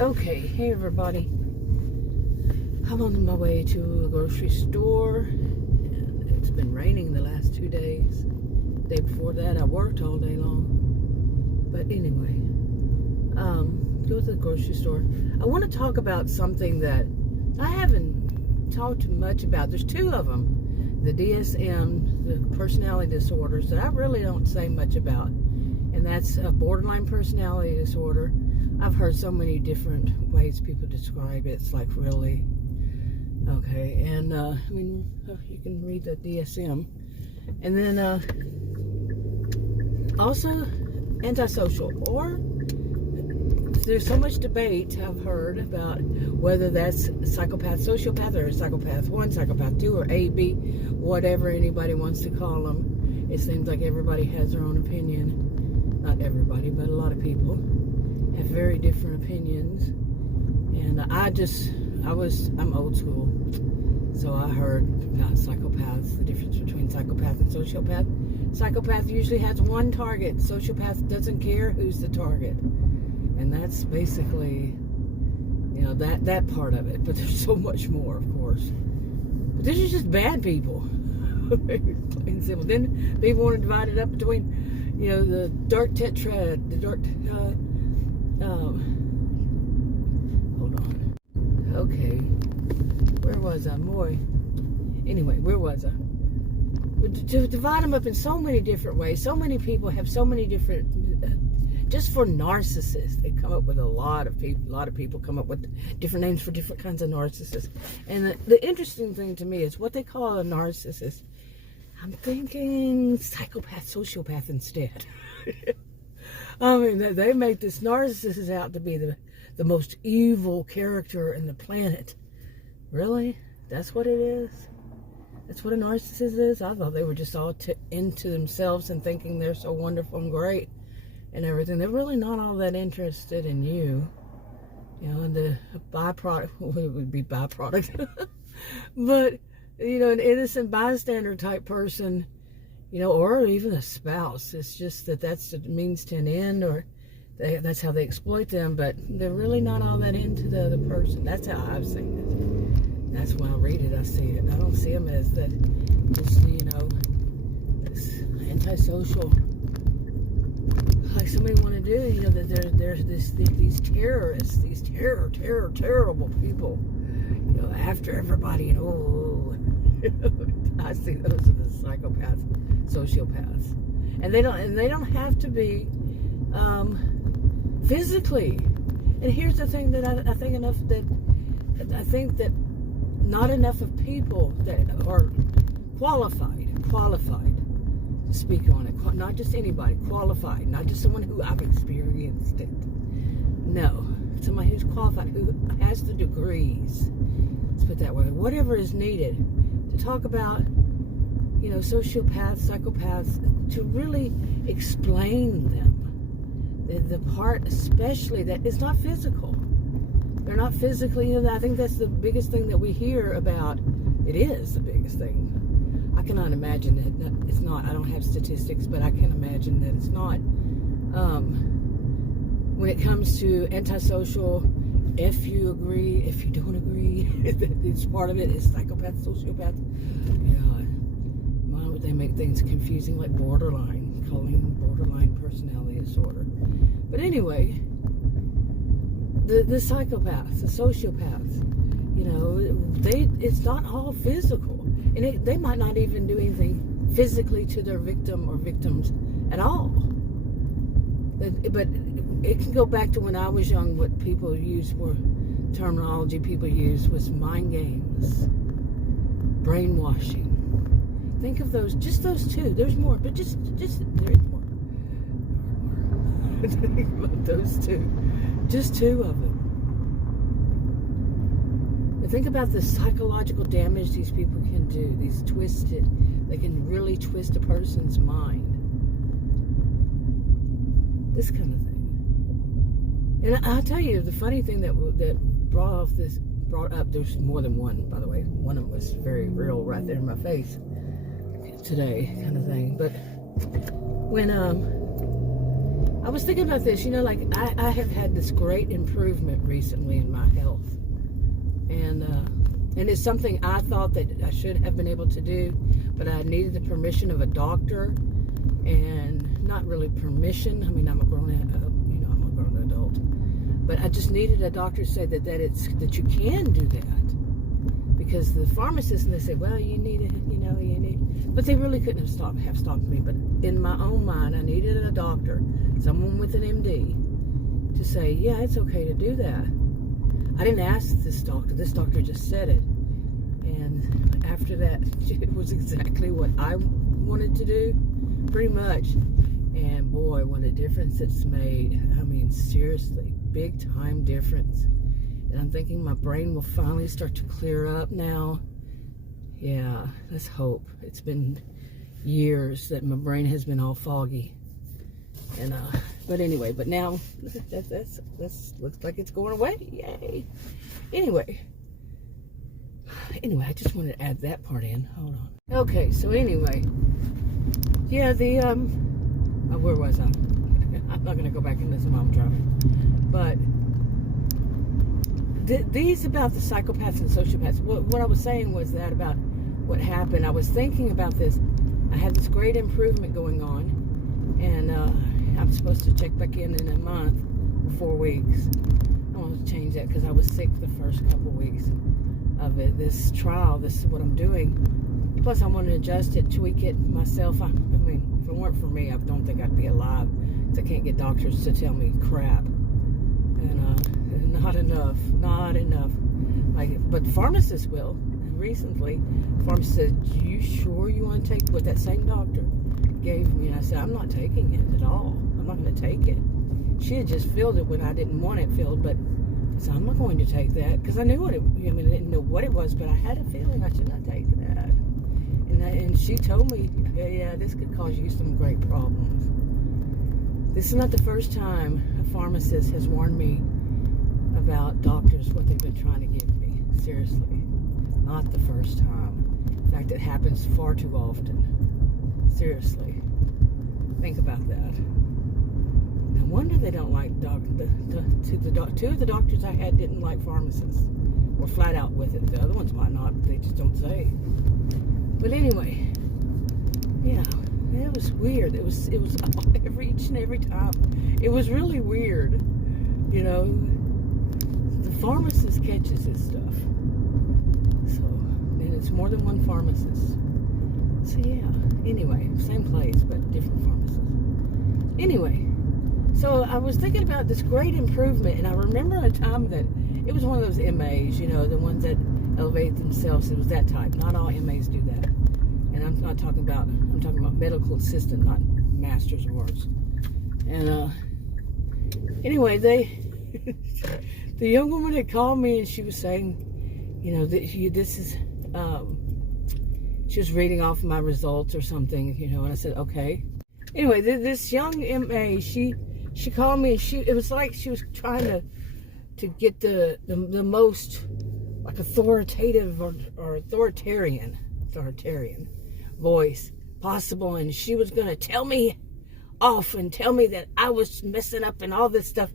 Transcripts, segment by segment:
Okay, hey everybody. I'm on my way to a grocery store, and it's been raining the last 2 days. The day before that, I worked all day long. But anyway, go to the grocery store. I want to talk about something that I haven't talked much about. There's two of them, the DSM, the personality disorders, that I really don't say much about. And that's a borderline personality disorder. I've heard so many different ways people describe it. It's like really, okay. And I mean, you can read the DSM. And then also antisocial, or there's so much debate I've heard about whether that's psychopath, sociopath, or psychopath 1, psychopath 2, or A, B, whatever anybody wants to call them. It seems like everybody has their own opinion. Not everybody, but a lot of people have very different opinions. And I'm old school. So I heard about psychopaths, the difference between psychopath and sociopath. Psychopath usually has one target. Sociopath doesn't care who's the target. And that's basically, that part of it. But there's so much more, of course. But this is just bad people. Plain and simple. Then people want to divide it up between, the dark tetrad, the dark, hold on. Okay. Where was I? Anyway, where was I? To divide them up in so many different ways. So many people have so many different, just for narcissists, they come up with a lot of people come up with different names for different kinds of narcissists. And the interesting thing to me is what they call a narcissist. I'm thinking psychopath, sociopath instead. I mean, they make this narcissist out to be the most evil character in the planet. Really? That's what it is? That's what a narcissist is? I thought they were just all into themselves and thinking they're so wonderful and great and everything. They're really not all that interested in you. And the byproduct, well, it would be byproduct. But, an innocent bystander type person, or even a spouse. It's just that's the means to an end, or that's how they exploit them, but they're really not all that into the other person. That's how I've seen it. That's when I read it, I see it. I don't see them as that, just, this antisocial, like somebody want to do, that there's these terrorists, these terrible people, after everybody, I see those are the psychopaths, sociopaths, and they don't have to be physically. And here's the thing that I think that not enough of people that are qualified to speak on it. Not just anybody, qualified, not just someone who I've experienced it. No, somebody who's qualified, who has the degrees. Let's put it that way. Whatever is needed to talk about, sociopaths, psychopaths, to really explain them. The part especially that is not physical. They're not physically, I think that's the biggest thing that we hear about. It is the biggest thing. I cannot imagine that it's not. I don't have statistics, but I can imagine that it's not. When it comes to antisocial, if you agree, if you don't agree, it's part of it. Is psychopath, sociopath. Why would they make things confusing like borderline, calling borderline personality disorder? But anyway, the psychopaths, the sociopaths, it's not all physical, and they might not even do anything physically to their victim or victims at all. But it can go back to when I was young. What people used were terminology people used was mind games, brainwashing. Think of those, just those two. There's more, but just there's more. Think about those two, just two of them. And think about the psychological damage these people can do. They can really twist a person's mind. This kind of thing. And I'll tell you, the funny thing that brought up, there's more than one, by the way. One of them was very real right there in my face today, kind of thing. But when I was thinking about this, like I have had this great improvement recently in my health. And it's something I thought that I should have been able to do, but I needed the permission of a doctor, and not really permission. I mean, I'm a grown adult, but I just needed a doctor to say that you can do that, because the pharmacist, and they said, well, you need it, but they really couldn't have stopped me. But in my own mind, I needed a doctor, someone with an MD, to say, yeah, it's okay to do that. I didn't ask this doctor just said it. And after that, it was exactly what I wanted to do, pretty much. And boy, what a difference it's made. I mean, seriously, big time difference. And I'm thinking my brain will finally start to clear up now. Yeah, let's hope. It's been years that my brain has been all foggy. And but anyway, but now that's looks like it's going away. Yay! Anyway, I just wanted to add that part in. Hold on. Okay, so anyway, yeah, where was I? I'm not gonna go back and listen while I'm driving. But these about the psychopaths and sociopaths. What I was saying was that about what happened. I was thinking about this. I had this great improvement going on, and I'm supposed to check back in a month or 4 weeks. I want to change that because I was sick the first couple weeks of it. This trial, this is what I'm doing. Plus, I want to adjust it, tweak it myself. I mean, if it weren't for me, I don't think I'd be alive. Because I can't get doctors to tell me crap. And not enough. But pharmacists will. Recently, pharmacist said, you sure you want to take what that same doctor gave me? And I said, I'm not taking it at all. I'm not going to take it. She had just filled it when I didn't want it filled, but I said, I'm not going to take that, because I knew what I didn't know what it was, but I had a feeling I should not take that. And she told me, yeah, this could cause you some great problems. This is not the first time a pharmacist has warned me about doctors, what they've been trying to give me. Seriously. Not the first time. In fact, it happens far too often. Seriously. Think about that. No wonder they don't like two of the doctors I had didn't like pharmacists. Were flat out with it. The other ones might not, but they just don't say. But anyway, yeah, it was weird. It was each and every time. It was really weird. The pharmacist catches this stuff. And it's more than one pharmacist. So yeah, anyway, same place, but different pharmacists. Anyway, so I was thinking about this great improvement, and I remember a time that it was one of those MAs, the ones that elevate themselves. It was that type. Not all MAs do that. And I'm talking about medical assistant, not master's of arts. And anyway, the young woman had called me, and she was saying, she was reading off my results or something, and I said, okay. Anyway, this young MA, she called me, and it was like she was trying to get the most like authoritative or authoritarian voice possible, and she was going to tell me off and tell me that I was messing up and all this stuff.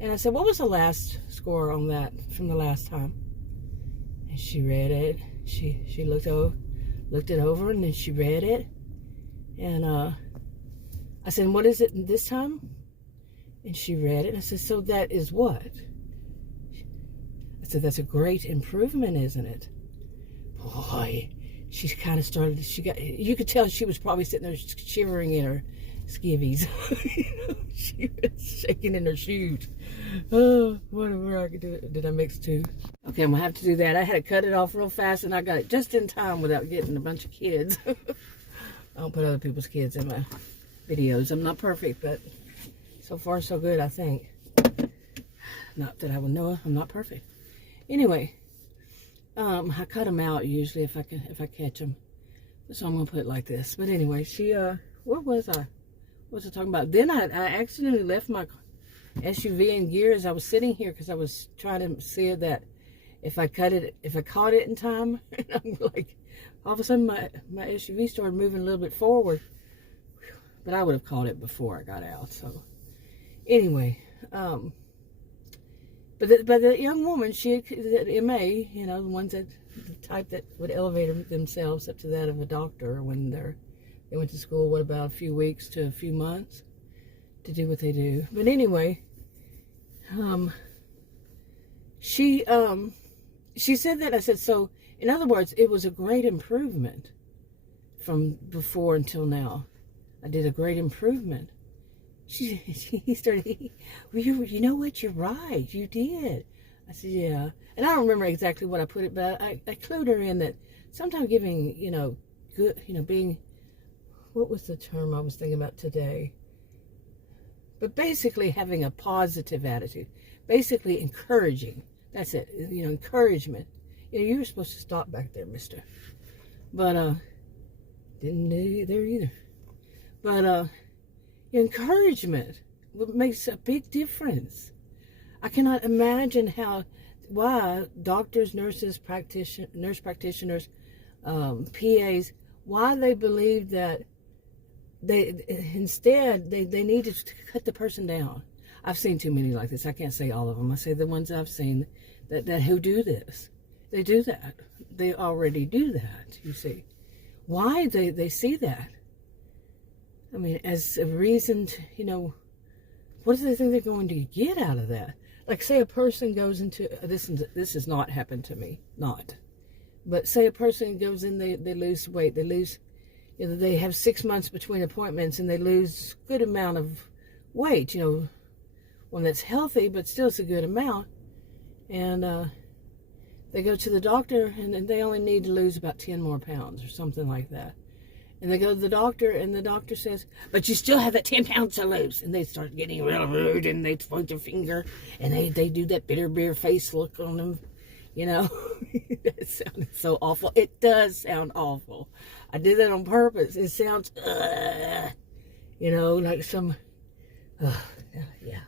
And I said, what was the last score on that from the last time? And she read it. She looked it over, and then she read it. And I said, what is it this time? And she read it. And I said, so that is what? I said, that's a great improvement, isn't it? Boy, she kind of started, you could tell she was probably sitting there shivering in her skivvies. She was shaking in her shoes. Oh, whatever I could do. Did I mix two? Okay, I'm going to have to do that. I had to cut it off real fast, and I got it just in time without getting a bunch of kids. I don't put other people's kids in my videos. I'm not perfect, but so far so good, I think. Not that I would know I'm not perfect. Anyway, I cut them out usually if I catch them. So I'm going to put it like this. But anyway, she, where was I? What was I talking about? Then I accidentally left my SUV in gear as I was sitting here, because I was trying to see that if I caught it in time. And I'm like, all of a sudden my SUV started moving a little bit forward. But I would have caught it before I got out. So Anyway, but the young woman, she the MA, you know, the ones that the type that would elevate themselves up to that of a doctor when they went to school. What about a few weeks to a few months to do what they do? But anyway, she said that. I said, so in other words, it was a great improvement from before until now. I did a great improvement. He started, well, you know what, you're right, you did. I said, yeah. And I don't remember exactly what I put it, but I clued her in that sometimes giving, you know, good, you know, being, what was the term I was thinking about today? But basically having a positive attitude, basically encouraging. That's it, you know, encouragement. You know, you were supposed to stop back there, mister. But, didn't do there either. But, encouragement makes a big difference. I cannot imagine why doctors, nurse practitioners, PAs, why they believe that instead they need to cut the person down. I've seen too many like this. I can't say all of them. I say the ones I've seen that who do this. They do that. They already do that, you see. Why they see that? I mean, as a reason to, you know, what do they think they're going to get out of that? Like, say a person goes into, this has not happened to me, but say a person goes in, they lose weight, they lose, you know, they have 6 months between appointments and they lose a good amount of weight, you know, one that's healthy, but still it's a good amount. And they go to the doctor and they only need to lose about 10 more pounds or something like that. And they go to the doctor, and the doctor says, but you still have that 10 pounds to lose. And they start getting real rude, and they point their finger, and they do that bitter beer face look on them, you know. That sounded so awful. It does sound awful. I did that on purpose. It sounds, you know, like some, yeah.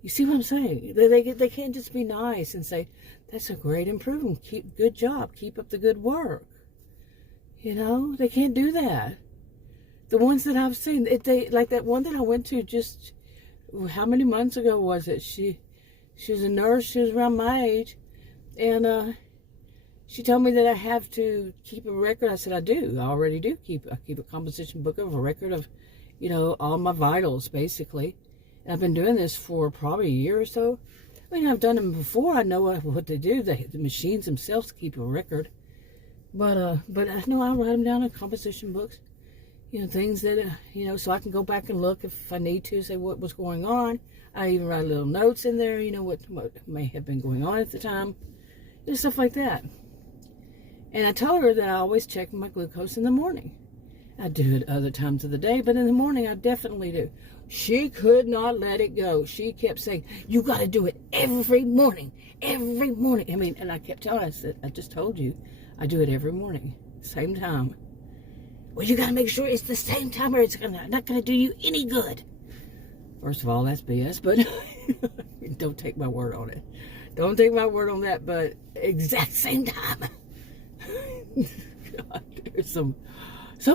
You see what I'm saying? They can't just be nice and say, that's a great improvement. Good job. Keep up the good work. You know, they can't do that. The ones that I've seen, they like that one that I went to just, how many months ago was it? She was a nurse. She was around my age. And she told me that I have to keep a record. I said, I do. I already do. I keep a composition book of a record of, you know, all my vitals, basically. And I've been doing this for probably a year or so. I mean, I've done them before. I know what they do. The machines themselves keep a record. But I know I write them down in composition books, you know, things that, you know, so I can go back and look if I need to, say what was going on. I even write little notes in there, you know, what may have been going on at the time, you know, stuff like that. And I told her that I always check my glucose in the morning. I do it other times of the day, but in the morning I definitely do. She could not let it go. She kept saying, you got to do it every morning, every morning. I mean, and I kept telling her, I said, I just told you. I do it every morning, same time. Well, you got to make sure it's the same time or it's not going to do you any good. First of all, that's BS, but don't take my word on it. Don't take my word on that, but exact same time. God, there's some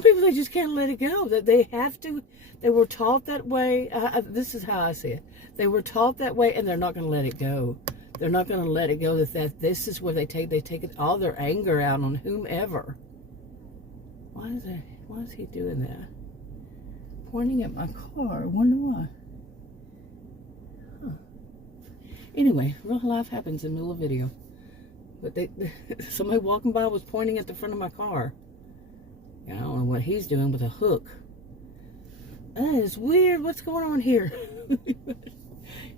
people, they just can't let it go. That they have to, they were taught that way. This is how I see it. They were taught that way, and they're not going to let it go. They're not going to let it go. That this is where they take it, all their anger out on whomever. Why is he doing that? Pointing at my car. I wonder why. Huh. Anyway, real life happens in the middle of video. But somebody walking by was pointing at the front of my car. I don't know what he's doing with a hook. That is weird. What's going on here?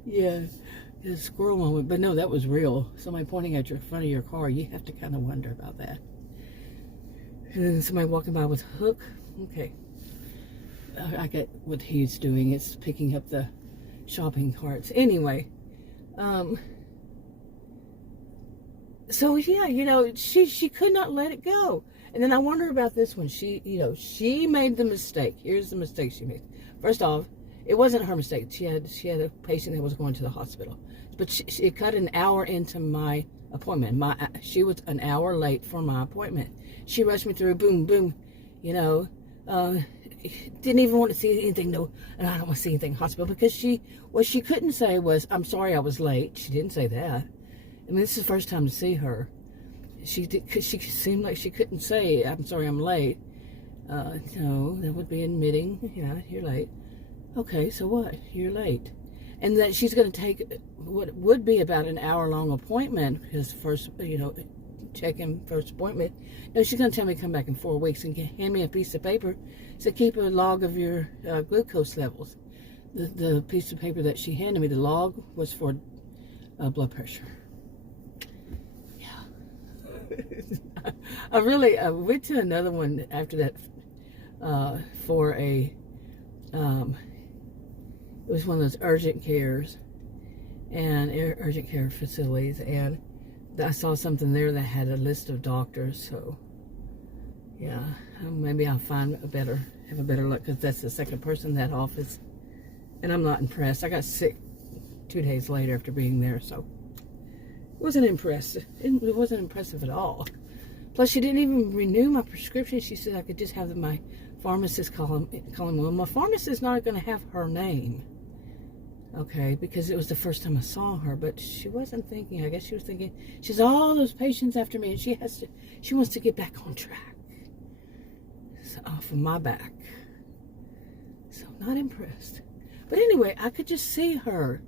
Yeah. A squirrel moment, but no, that was real. Somebody pointing at your front of your car, you have to kind of wonder about that. And then somebody walking by with a hook. Okay, I get what he's doing. It's picking up the shopping carts. Anyway, so yeah, you know, she could not let it go. And then I wonder about this one. She made the mistake. Here's the mistake she made. First off, it wasn't her mistake. She had a patient that was going to the hospital, but she cut an hour into my appointment. She was an hour late for my appointment. She rushed me through, boom, boom, you know, didn't even want to see anything. No, and I don't want to see anything in hospital, because what she couldn't say was, "I'm sorry I was late." She didn't say that. I mean, this is the first time to see her. She seemed like she couldn't say, "I'm sorry I'm late." No, that would be admitting, yeah, you're late. Okay, so what? You're late. And that she's going to take what would be about an hour-long appointment, because first, check-in first appointment. No, she's going to tell me to come back in 4 weeks and hand me a piece of paper to keep a log of your glucose levels. The piece of paper that she handed me, the log, was for blood pressure. Yeah. I went to another one after that for a... it was one of those urgent cares and urgent care facilities, and I saw something there that had a list of doctors. So yeah, maybe I'll have a better luck, because that's the second person in that office, and I'm not impressed. I got sick 2 days later after being there, so wasn't impressed. It wasn't impressive at all. Plus, she didn't even renew my prescription. She said I could just have my pharmacist call him. Well, my pharmacist is not going to have her name, okay, because it was the first time I saw her. But she wasn't thinking. I guess she was thinking, she's all those patients after me, and she wants to get back on track. So, off of my back. So, not impressed. But anyway, I could just see her.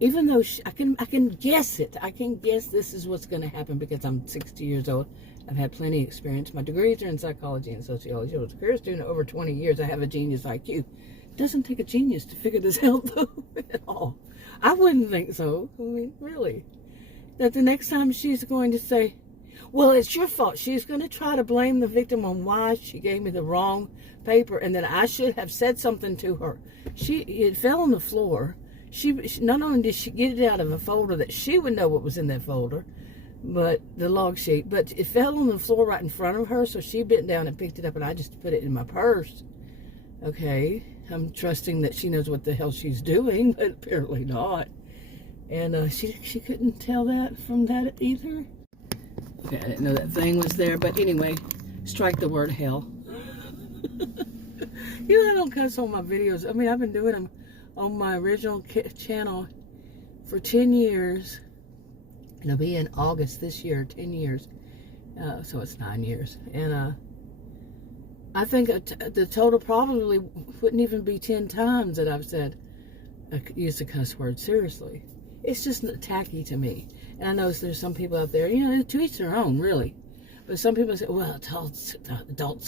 Even though I can guess it. I can guess this is what's going to happen, because I'm 60 years old. I've had plenty of experience. My degrees are in psychology and sociology. I was a career student over 20 years. I have a genius IQ. It doesn't take a genius to figure this out, though, at all. I wouldn't think so. I mean, really. That the next time she's going to say, well, it's your fault. She's going to try to blame the victim on why she gave me the wrong paper, and that I should have said something to her. It fell on the floor. She not only did she get it out of a folder that she would know what was in that folder, but the log sheet, but it fell on the floor right in front of her, so she bent down and picked it up, and I just put it in my purse. Okay, I'm trusting that she knows what the hell she's doing, but apparently not. And she couldn't tell that from that either. Okay, I didn't know that thing was there, but anyway, strike the word hell. I don't cuss on my videos. I mean, I've been doing them on my original channel for 10 years. It'll be in August this year, 10 years. So it's 9 years. And I think the total probably wouldn't even be 10 times that I've said, used a cuss word. Seriously. It's just tacky to me. And I know there's some people out there, to each their own, really. But some people say, well, adults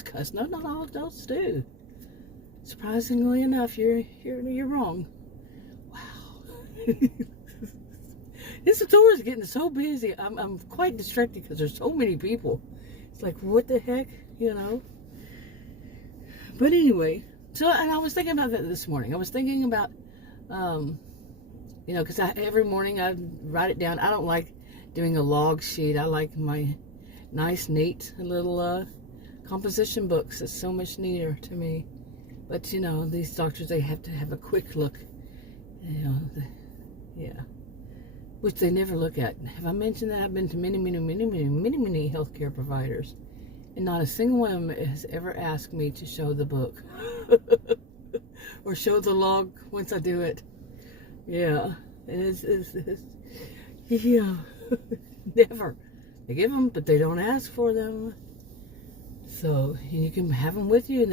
cuss. No, not all adults do. Surprisingly enough, you're wrong. Wow. This store is getting so busy. I'm quite distracted because there's so many people. It's like, what the heck, But anyway, and I was thinking about that this morning. I was thinking about, because every morning I write it down. I don't like doing a log sheet. I like my nice, neat little composition books. It's so much neater to me. But, these doctors, they have to have a quick look. Yeah. Which they never look at. Have I mentioned that? I've been to many healthcare providers. And not a single one of them has ever asked me to show the book. Or show the log once I do it. Yeah. It's yeah. Never. They give them, but they don't ask for them. So you can have them with you, and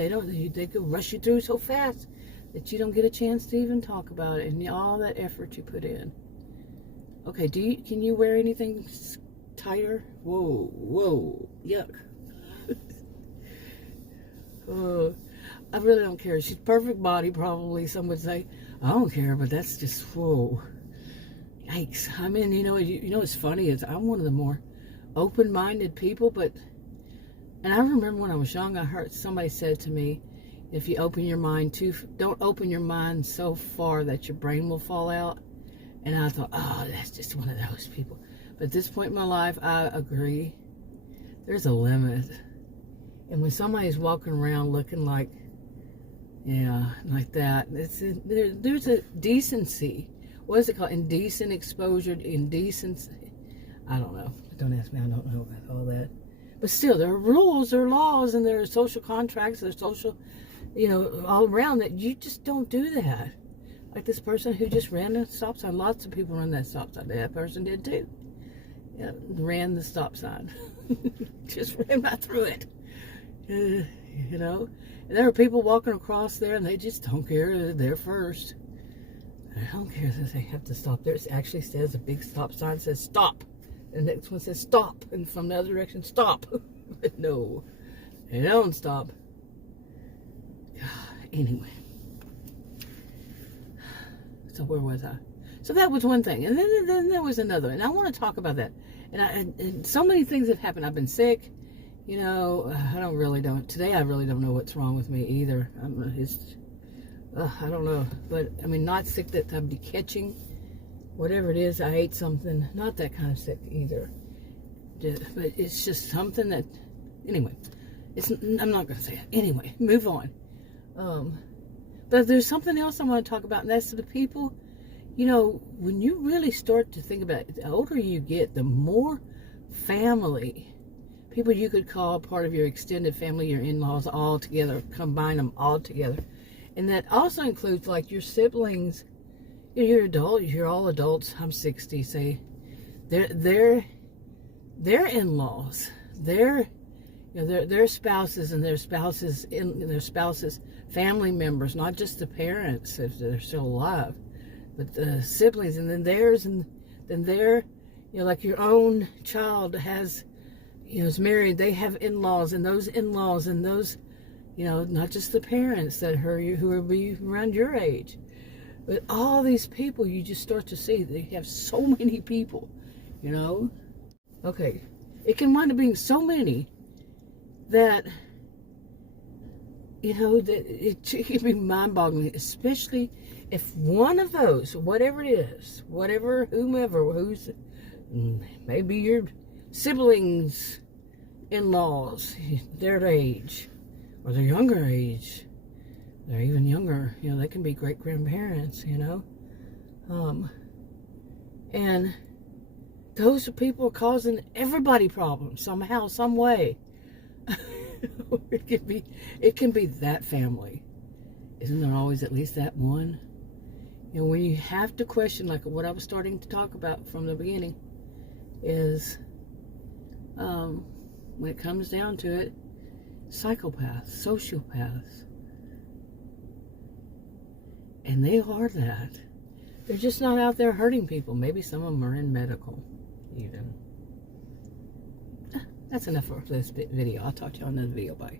they could rush you through so fast that you don't get a chance to even talk about it, and all that effort you put in. Okay, can you wear anything tighter? Whoa, yuck. I really don't care. She's perfect body, probably. Some would say, I don't care, but that's just, whoa. Yikes. I mean, what's funny is I'm one of the more open-minded people, and I remember when I was young, I heard somebody said to me, if you open your mind don't open your mind so far that your brain will fall out. And I thought, oh, that's just one of those people. But at this point in my life, I agree. There's a limit. And when somebody's walking around looking like that, there's a decency. What is it called? Indecent exposure, indecency. I don't know. Don't ask me. I don't know all that. But still, there are rules, there are laws, and there are social contracts, there are social you know, all around, that you just don't do that. Like this person who just ran the stop sign. Lots of people run that stop sign. That person did too. You know, ran the stop sign. Just ran right through it. You know, and there are people walking across there, and they just don't care. They're first. I don't care that they have to stop there. It actually says, a big stop sign says stop. The next one says stop. And from the other direction, stop. But no, they don't stop. Anyway. So where was I? So that was one thing. And then there was another. And I want to talk about that. And so many things have happened. I've been sick. You know, today I really don't know what's wrong with me either. I don't know. But, I mean, not sick that I'd be catching. Whatever it is, I ate something. Not that kind of sick either. But it's just something that, anyway. I'm not going to say it. Anyway, move on. But there's something else I want to talk about, and that's the people, you know, when you really start to think about it, the older you get, the more family, people you could call part of your extended family, your in-laws, all together, combine them all together. And that also includes, like, your siblings. You're adult, you're all adults. I'm 60, say. Their in-laws, their spouses and their spouses' family members, not just the parents if they're still alive, but the siblings, and then theirs, and then their, you know, like your own child has, you know, is married, they have in-laws, and those, you know, not just the parents that who are around your age, but all these people, you just start to see they have so many people, you know. Okay, it can wind up being so many that, you know, that it can be mind-boggling, especially if one of those, whatever it is, whomever, who's, maybe your siblings, in-laws, their age, or their younger age, they're even younger, you know, they can be great-grandparents, you know, and those people are causing everybody problems somehow, some way. It can be that family. Isn't there always at least that one? You know, when you have to question, like what I was starting to talk about from the beginning, is when it comes down to it, psychopaths, sociopaths, and they are that. They're just not out there hurting people. Maybe some of them are in medical, even. That's enough for this video. I'll talk to you on another video. Bye.